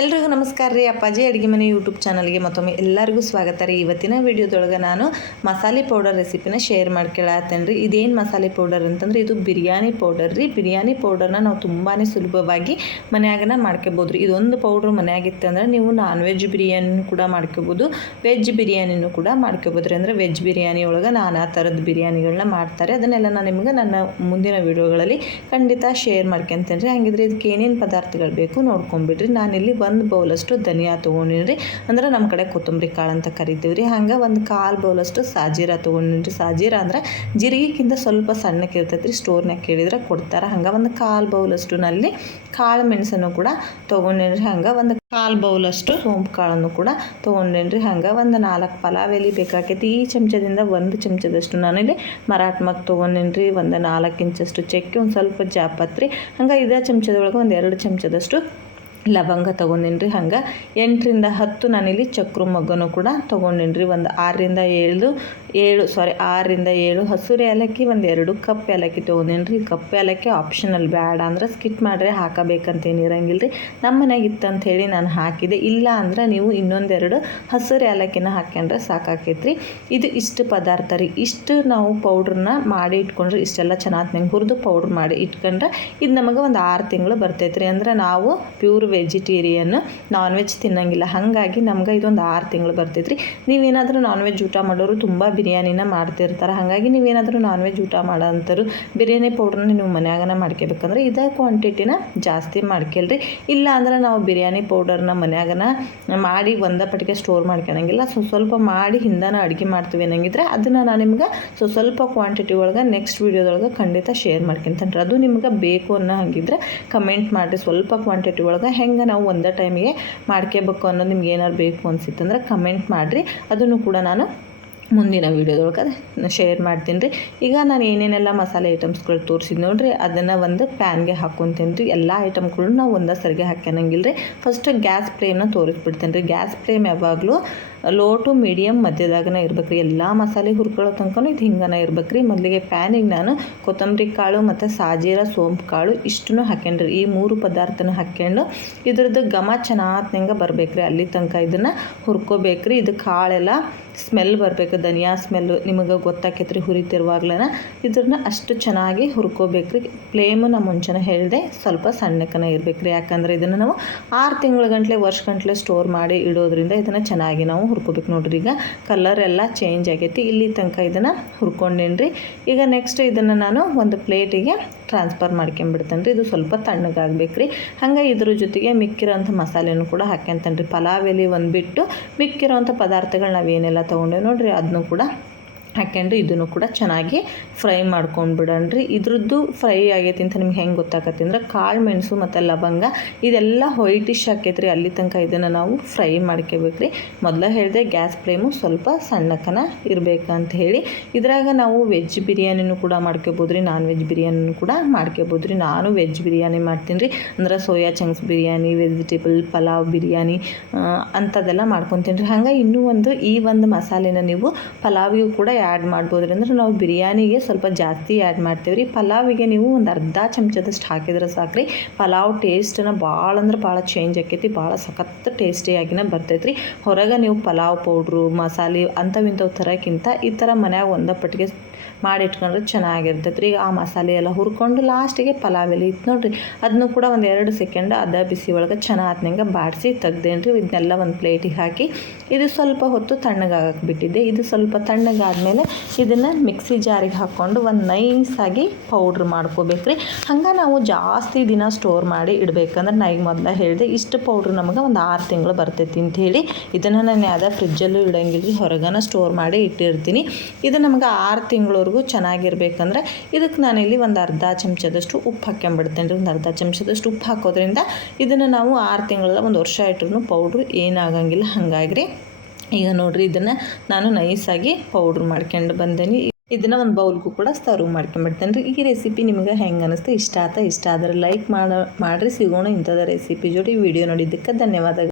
ಎಲ್ರಿಗೂ ನಮಸ್ಕಾರ ರೀ. ಅಪ್ಪಾಜಿ ಅಡುಗೆ ಮನೆ ಯೂಟ್ಯೂಬ್ ಚಾನಲ್ಗೆ ಮತ್ತೊಮ್ಮೆ ಎಲ್ಲರಿಗೂ ಸ್ವಾಗತ ರೀ. ಇವತ್ತಿನ ವಿಡಿಯೋದೊಳಗೆ ನಾನು ಮಸಾಲೆ ಪೌಡರ್ ರೆಸಿಪಿನ ಶೇರ್ ಮಾಡ್ಕೊಳ್ಳತ್ತೇನೆ ರೀ. ಇದೇನು ಮಸಾಲೆ ಪೌಡರ್ ಅಂತಂದ್ರೆ ಇದು ಬಿರಿಯಾನಿ ಪೌಡರ್ ರೀ. ಬಿರಿಯಾನಿ ಪೌಡರ್ನ ನಾವು ತುಂಬಾ ಸುಲಭವಾಗಿ ಮನೆಯಾಗನ ಮಾಡ್ಕೋಬೋದು ರೀ. ಇದೊಂದು ಪೌಡ್ರ್ ಮನೆಯಾಗಿತ್ತು ಅಂದ್ರೆ ನೀವು ನಾನ್ ವೆಜ್ ಬಿರಿಯಾನಿನೂ ಕೂಡ ಮಾಡ್ಕೋಬೋದು. ವೆಜ್ ಬಿರಿಯಾನಿನೂ ಕೂಡ ಮಾಡ್ಕೋಬೋದು ರೀ. ಅಂದರೆ ವೆಜ್ ಬಿರಿಯಾನಿ ಒಳಗೆ ನಾನಾ ಥರದ ಬಿರಿಯಾನಿಗಳನ್ನ ಮಾಡ್ತಾರೆ. ಅದನ್ನೆಲ್ಲ ನಾನು ನಿಮ್ಗೆ ನನ್ನ ಮುಂದಿನ ವಿಡಿಯೋಗಳಲ್ಲಿ ಖಂಡಿತ ಶೇರ್ ಮಾಡ್ಕೊತೇನೆ ರೀ. ಹಂಗಿದ್ರೆ ಇದಕ್ಕೆ ಏನೇನು ಪದಾರ್ಥಗಳು ಬೇಕು ನೋಡ್ಕೊಂಬಿಡ್ರಿ. ನಾನಿಲ್ಲಿ ಒಂದು ಬೌಲಷ್ಟು ಧನಿಯಾ ತೊಗೊಂಡಿನಿ ಅಂದ್ರೆ ನಮ್ಮ ಕಡೆ ಕೊತ್ತಂಬರಿ ಕಾಳು ಅಂತ ಕರಿತೀವಿ ರೀ. ಹಂಗೆ ಒಂದು ಕಾಲು ಬೌಲಷ್ಟು ಸಾಜೀರ ತೊಗೊಂಡಿನಿ ಸಾಜೀರ ಅಂದ್ರೆ ಜೀರಿಗೆಕ್ಕಿಂತ ಸ್ವಲ್ಪ ಸಣ್ಣಕ್ಕೆ ಇರ್ತೈತೆ ರೀ. ಸ್ಟೋರ್ನಾಗ ಕೇಳಿದ್ರೆ ಕೊಡ್ತಾರೆ. ಹಂಗೆ ಒಂದು ಕಾಲು ಬೌಲಷ್ಟು ನಲ್ಲಿ ಕಾಳು ಮೆಣಸನ್ನು ಕೂಡ ತೊಗೊಂಡೇನಿ ರೀ ಹಂಗೆ ಒಂದು ಕಾಲು ಬೌಲಷ್ಟು ಸೋಂಪು ಕಾಳನ್ನು ಕೂಡ ತೊಗೊಂಡೇನಿ ರೀ ಹಂಗೆ ಒಂದು ನಾಲ್ಕು ಪಲಾವ್ ಎಲೆ ಬೇಕಾಗೈತಿ ಈ ಚಮಚದಿಂದ ಒಂದು ಚಮಚದಷ್ಟು ನಾನಿಲ್ಲಿ ಮರಾಠ ಮಗ್ ಒಂದು ನಾಲ್ಕು ಇಂಚಷ್ಟು ಚಕ್ಕೆ, ಒಂದು ಸ್ವಲ್ಪ ಜಾಪತ್ರಿ. ಹಂಗೆ ಇದೇ ಚಮಚದೊಳಗೆ ಒಂದು ಎರಡು ಚಮಚದಷ್ಟು ಲವಂಗ ತೊಗೊಂಡಿನಿ ರೀ ಹಂಗೆ. ಎಂಟರಿಂದ ಹತ್ತು ನಾನಿಲ್ಲಿ ಚಕ್ರ ಮಗ್ಗನೂ ಕೂಡ ತೊಗೊಂಡಿನಿ ರೀ ಒಂದು ಆರರಿಂದ ಏಳು ಏಳು ಸಾರಿ ಆರರಿಂದ ಏಳು, ಹಸುರು ಏಲಕ್ಕಿ ಒಂದು ಎರಡು ಕಪ್ ಏಲಕ್ಕಿ ತೊಗೊಂಡಿನಿ ರೀ ಕಪ್ ಏಲಕ್ಕಿ ಆಪ್ಷನಲ್ ಬೇಡ ಅಂದ್ರೆ ಸ್ಕಿಪ್ ಮಾಡ್ರೆ ಹಾಕಬೇಕಂತೇನು ಇರಂಗಿಲ್ಲ ರೀ ನಮ್ಮ ಮನೆಗೆ ಇತ್ತಂತ ಹೇಳಿ ನಾನು ಹಾಕಿದೆ. ಇಲ್ಲ ಅಂದ್ರೆ ನೀವು ಇನ್ನೊಂದೆರಡು ಹಸಿರು ಏಲಕ್ಕಿನ ಹಾಕ್ಯಂಡ್ರೆ ಸಾಕಾಕೈತ್ರಿ. ಇದು ಇಷ್ಟು ಪದಾರ್ಥ ರೀ. ಇಷ್ಟು ನಾವು ಪೌಡ್ರನ್ನ ಮಾಡಿ ಇಟ್ಕೊಂಡ್ರೆ ಇಷ್ಟೆಲ್ಲ ಚೆನ್ನಾಗಿ ನಂಗೆ ಹುರಿದು ಪೌಡ್ರ್ ಮಾಡಿ ಇಟ್ಕೊಂಡ್ರೆ ಇದು ನಮಗೆ ಒಂದು ಆರು ತಿಂಗಳು ಬರ್ತೈತ್ರಿ. ಅಂದ್ರೆ ನಾವು ಪ್ಯೂರ್ ವೆಜಿಟೇರಿಯನ್ ನಾನ್ ವೆಜ್ ತಿನ್ನಂಗಿಲ್ಲ. ಹಾಗಾಗಿ ನಮ್ಗೆ ಇದೊಂದು ಆರು ತಿಂಗಳು ಬರ್ತೈತ್ರಿ. ನೀವೇನಾದರೂ ನಾನ್ ವೆಜ್ ಊಟ ಮಾಡೋರು ತುಂಬ ಬಿರಿಯಾನಿನ ಮಾಡ್ತಿರ್ತಾರೆ. ಹಾಗಾಗಿ ನೀವೇನಾದರೂ ನಾನ್ ವೆಜ್ ಊಟ ಮಾಡೋಂಥರು ಬಿರಿಯಾನಿ ಪೌಡ್ರನ್ನ ನೀವು ಮನ್ಯಾಗನ ಮಾಡ್ಕೋಬೇಕಂದ್ರೆ ಇದೇ ಕ್ವಾಂಟಿಟಿನ ಜಾಸ್ತಿ ಮಾಡ್ಕೊಳ್ರಿ. ಇಲ್ಲ ಅಂದ್ರೆ ನಾವು ಬಿರಿಯಾನಿ ಪೌಡರ್ನ ಮನ್ಯಾಗನ ಮಾಡಿ ಒಂದ ಪಟ್ಟಿಗೆ ಸ್ಟೋರ್ ಮಾಡ್ಕೊಳಂಗಿಲ್ಲ ಸೊ ಸ್ವಲ್ಪ ಮಾಡಿ ಹಿಂದನ ಅಡುಗೆ ಮಾಡ್ತೀವಿ ಅನ್ನಂಗಿದ್ರೆ ಅದನ್ನು ನಾನು ನಿಮ್ಗೆ ಸೊ ಸ್ವಲ್ಪ ಕ್ವಾಂಟಿಟಿ ಒಳಗೆ ನೆಕ್ಸ್ಟ್ ವೀಡಿಯೋದೊಳಗೆ ಖಂಡಿತ ಶೇರ್ ಮಾಡ್ಕೊಂತಂದ್ರೆ ಅದು ನಿಮ್ಗೆ ಬೇಕು ಅನ್ನೋ ಹಂಗಿದ್ರೆ ಕಮೆಂಟ್ ಮಾಡಿರಿ. ಸ್ವಲ್ಪ ಕ್ವಾಂಟಿಟಿ ಒಳಗೆ ಹೆಂಗೆ ನಾವು ಒಂದೇ ಟೈಮಿಗೆ ಮಾಡ್ಕೋಬೇಕು ಅನ್ನೋದು ನಿಮ್ಗೆ ಏನಾರು ಬೇಕು ಅನ್ಸಿತ್ತಂದ್ರೆ ಕಮೆಂಟ್ ಮಾಡಿರಿ. ಅದನ್ನು ಕೂಡ ನಾನು ಮುಂದಿನ ವೀಡಿಯೋದೊಳಗೆ ಶೇರ್ ಮಾಡ್ತೀನಿ ರೀ. ಈಗ ನಾನು ಏನೇನೆಲ್ಲ ಮಸಾಲೆ ಐಟಮ್ಸ್ಗಳು ತೋರಿಸಿದ್ದು ನೋಡಿರಿ, ಅದನ್ನು ಒಂದು ಪ್ಯಾನ್ಗೆ ಹಾಕ್ಕೊತೀನಿ ರೀ. ಎಲ್ಲ ಐಟಮ್ಗಳು ನಾವು ಒಂದೇ ಸರಿಗೆ ಹಾಕ್ಯನಂಗಿಲ್ಲ ರೀ ಫಸ್ಟ್ ಗ್ಯಾಸ್ ಫ್ಲೇಮ್ನ ತೋರಿಸ್ಬಿಡ್ತೀನಿ ರೀ. ಗ್ಯಾಸ್ ಫ್ಲೇಮ್ ಯಾವಾಗಲೂ ಲೋ ಟು ಮೀಡಿಯಮ್ ಮಧ್ಯದಾಗನ ಇರ್ಬೇಕು ರೀ ಎಲ್ಲ ಮಸಾಲೆ ಹುರ್ಕೊಳ್ಳೋ ತನಕ ಇದು ಹಿಂಗನ ಇರ್ಬೇಕು ರೀ ಮೊದಲಿಗೆ ಪ್ಯಾನಿಗೆ ನಾನು ಕೊತ್ತಂಬರಿ ಕಾಳು ಮತ್ತು ಸಾಜೀರ ಸೋಂಪು ಕಾಳು ಇಷ್ಟನ್ನು ಹಾಕ್ಯಂಡ್ರಿ ಈ ಮೂರು ಪದಾರ್ಥನ ಹಾಕ್ಯಂಡು ಇದ್ರದ್ದು ಘಮ ಚೆನ್ನಾಗಿ ಬರ್ಬೇಕು ರೀ ಅಲ್ಲಿ ತನಕ ಇದನ್ನು ಹುರ್ಕೋಬೇಕು ರೀ ಇದು ಕಾಳೆಲ್ಲ ಸ್ಮೆಲ್ ಬರಬೇಕು. ಧನಿಯಾ ಸ್ಮೆಲ್ಲು ನಿಮಗೆ ಗೊತ್ತಾಕೈತ್ರಿ ಹುರಿತಿರುವಾಗ್ಲೇ ಇದನ್ನ ಅಷ್ಟು ಚೆನ್ನಾಗಿ ಹುರ್ಕೋಬೇಕು ರೀ ಫ್ಲೇಮು ನಮ್ಮ ಮುಂಚೆನೇ ಹೇಳಿದೆ ಸ್ವಲ್ಪ ಸಣ್ಣಕ್ಕನ ಇರ್ಬೇಕು ರೀ ಯಾಕಂದರೆ ಇದನ್ನು ನಾವು ಆರು ತಿಂಗಳ ಗಂಟಲೆ ವರ್ಷ ಗಂಟಲೆ ಸ್ಟೋರ್ ಮಾಡಿ ಇಡೋದ್ರಿಂದ ಇದನ್ನು ಚೆನ್ನಾಗಿ ನಾವು ಹುರ್ಕೋಬೇಕು ನೋಡ್ರಿ. ಈಗ ಕಲರ್ ಎಲ್ಲ ಚೇಂಜ್ ಆಗೈತಿ. ಇಲ್ಲಿ ತನಕ ಇದನ್ನು ಹುರ್ಕೊಂಡೇನಿ ಈಗ ನೆಕ್ಸ್ಟ್ ಇದನ್ನು ನಾನು ಒಂದು ಪ್ಲೇಟಿಗೆ ಟ್ರಾನ್ಸ್ಫರ್ ಮಾಡ್ಕೊಂಬಿಡ್ತೇನೆ ರೀ ಇದು ಸ್ವಲ್ಪ ತಣ್ಣಗಾಗಬೇಕು ರೀ ಹಂಗೆ ಇದ್ರ ಜೊತೆಗೆ ಮಿಕ್ಕಿರೋಂಥ ಮಸಾಲೆನೂ ಕೂಡ ಹಾಕ್ಯಂತೇನೆ ರೀ ಪಲಾವ್ ಎಲೆ ಒಂದು ಬಿಟ್ಟು ಮಿಕ್ಕಿರೋಂಥ ಪದಾರ್ಥಗಳು ನಾವೇನೆಲ್ಲ ತೊಗೊಂಡೇವೆ ನೋಡಿರಿ. ಅದನ್ನು ಕೂಡ ಹಾಕ್ಯಂಡು ಇದನ್ನು ಕೂಡ ಚೆನ್ನಾಗಿ ಫ್ರೈ ಮಾಡ್ಕೊಂಡು ರೀ ಇದ್ರದ್ದು ಫ್ರೈ ಆಗೈತಿ ಅಂತ ನಿಮ್ಗೆ ಹೆಂಗೆ ಗೊತ್ತಾಗತ್ತೆ ಅಂದ್ರೆ ಕಾಳು ಮೆಣಸು ಮತ್ತು ಲವಂಗ ಇದೆಲ್ಲ ವೈಟಿಶ್ ಹಾಕೈತ್ರಿ. ಅಲ್ಲಿ ತನಕ ಇದನ್ನು ನಾವು ಫ್ರೈ ಮಾಡ್ಕೋಬೇಕ್ರಿ. ಮೊದಲ ಹೇಳಿದೆ ಗ್ಯಾಸ್ ಫ್ಲೇಮು ಸ್ವಲ್ಪ ಸಣ್ಣಕನ ಇರಬೇಕಂತ ಹೇಳಿ. ಇದ್ರಾಗ ನಾವು ವೆಜ್ ಬಿರಿಯಾನಿನೂ ಕೂಡ ಮಾಡ್ಕೋಬೋದು ರೀ ನಾನ್ ವೆಜ್ ಬಿರಿಯಾನಿನೂ ಕೂಡ ಮಾಡ್ಕೋಬೋದು ರೀ ನಾನು ವೆಜ್ ಬಿರಿಯಾನಿ ಮಾಡ್ತೀನಿ ರೀ ಅಂದ್ರೆ soya chunks biryani vegetable pulao biryani ಅಂಥದ್ದೆಲ್ಲ ಮಾಡ್ಕೊತೀನಿ ರೀ ಹಂಗೆ ಇನ್ನೂ ಒಂದು ಈ ಒಂದು ಮಸಾಲೆನ ನೀವು ಪಲಾವಿಗೂ ಕೂಡ ಆ್ಯಡ್ ಮಾಡ್ಬೋದು ಅಂದ್ರೆ ನಾವು ಬಿರಿಯಾನಿಗೆ ಸ್ವಲ್ಪ ಜಾಸ್ತಿ ಆ್ಯಡ್ ಮಾಡ್ತೀವಿ ರೀ ಪಲಾವಿಗೆ ನೀವು ಒಂದು ಅರ್ಧ ಚಮಚದಷ್ಟು ಹಾಕಿದ್ರೆ ಸಾಕು ರೀ ಪಲಾವ್ ಟೇಸ್ಟನ್ನ ಭಾಳ ಅಂದ್ರೆ ಭಾಳ ಚೇಂಜ್ ಆಕೈತಿ ಭಾಳ ಸಖತ್ ಟೇಸ್ಟಿಯಾಗಿನ ಬರ್ತೈತೆ ರೀ ಹೊರಗೆ ನೀವು ಪಲಾವ್ ಪೌಡ್ರು, ಮಸಾಲೆ ಅಂಥವಿಂಥವು ಥರಕ್ಕಿಂತ ಈ ಥರ ಮನ್ಯಾಗ ಒಂದ ಪಟ್ಟಿಗೆ ಮಾಡಿಟ್ಕೊಂಡ್ರೆ ಚೆನ್ನಾಗಿರ್ತೈತೆ ರೀ ಆ ಮಸಾಲೆ ಎಲ್ಲ ಹುರ್ಕೊಂಡು ಲಾಸ್ಟಿಗೆ ಪಲಾವ್ ಎಲ್ಲ ಇತ್ತು ನೋಡಿರಿ. ಅದನ್ನು ಕೂಡ ಒಂದು ಎರಡು ಸೆಕೆಂಡ್ ಅದ ಬಿಸಿ ಒಳಗೆ ಚೆನ್ನಾಗಿ ಬಾಡಿಸಿ ತೆಗ್ದೇನು ರೀ ಇದನ್ನೆಲ್ಲ ಒಂದು ಪ್ಲೇಟಿಗೆ ಹಾಕಿ ಇದು ಸ್ವಲ್ಪ ಹೊತ್ತು ತಣ್ಣಗಾಗಕ್ಕೆ ಬಿಟ್ಟಿದ್ದೆ. ಇದು ಸ್ವಲ್ಪ ತಣ್ಣಗಾದ್ಮೇಲೆ ಇದನ್ನು ಮಿಕ್ಸಿ ಜಾರಿಗೆ ಹಾಕ್ಕೊಂಡು ಒಂದು ನೈಸಾಗಿ ಪೌಡ್ರ್ ಮಾಡ್ಕೋಬೇಕು ರೀ ಹಂಗೆ ನಾವು ಜಾಸ್ತಿ ದಿನ ಸ್ಟೋರ್ ಮಾಡಿ ಇಡಬೇಕಂದ್ರೆ ನಾ ಈಗ ಮೊದಲ ಹೇಳಿದೆ ಇಷ್ಟು ಪೌಡ್ರ್ ನಮಗೆ ಒಂದು ಆರು ತಿಂಗಳು ಬರ್ತೈತಿ ಅಂತ ಇದನ್ನು ನಾನು ಯಾವುದೇ ಫ್ರಿಜ್ಜಲ್ಲೂ ಇಡಂಗಿಲ್ಲ ರೀ ಹೊರಗನ ಸ್ಟೋರ್ ಮಾಡಿ ಇಟ್ಟಿರ್ತೀನಿ. ಇದು ನಮಗೆ ಆರು ತಿಂಗಳವರೆಗೂ ಚೆನ್ನಾಗಿರ್ಬೇಕಂದ್ರೆ ಇದಕ್ಕೆ ನಾನಿಲ್ಲಿ ಒಂದು ಅರ್ಧ ಚಮಚದಷ್ಟು ಉಪ್ಪು ಹಾಕ್ಕೊಂಬಿಡ್ತೇನೆ ರೀ, ಒಂದು ಅರ್ಧ ಚಮಚದಷ್ಟು ಉಪ್ಪು ಹಾಕೋದ್ರಿಂದ ಇದನ್ನು ನಾವು ಆರು ತಿಂಗಳ ಒಂದು ವರ್ಷ ಇಟ್ಟರೂ ಪೌಡ್ರ್ ಏನಾಗಂಗಿಲ್ಲ ಹಾಗಾಗಿ ಈಗ ನೋಡ್ರಿ ಇದನ್ನ ನಾನು ನೈಸಾಗಿ ಪೌಡ್ರ್ ಮಾಡ್ಕೊಂಡು ಬಂದೇನಿ. ಇದನ್ನ ಒಂದು ಬೌಲ್ಗೂ ಕೂಡ ಸರ್ವ್ ಮಾಡ್ಕೊಂಡ್ಬಿಡ್ತೇನೆ ರೀ ಈ ರೆಸಿಪಿ ನಿಮಗೆ ಹೆಂಗೆ ಅನಿಸ್ತು ಇಷ್ಟ ಆತ ಇಷ್ಟ ಆದರೆ ಲೈಕ್ ಮಾಡಿ, ಮಾಡಿರಿ. ಸಿಗೋಣ ಇಂಥದ ರೆಸಿಪಿ ಜೋಡಿ ವಿಡಿಯೋ ನೋಡಿದ್ದಕ್ಕೆ ಧನ್ಯವಾದಗಳು.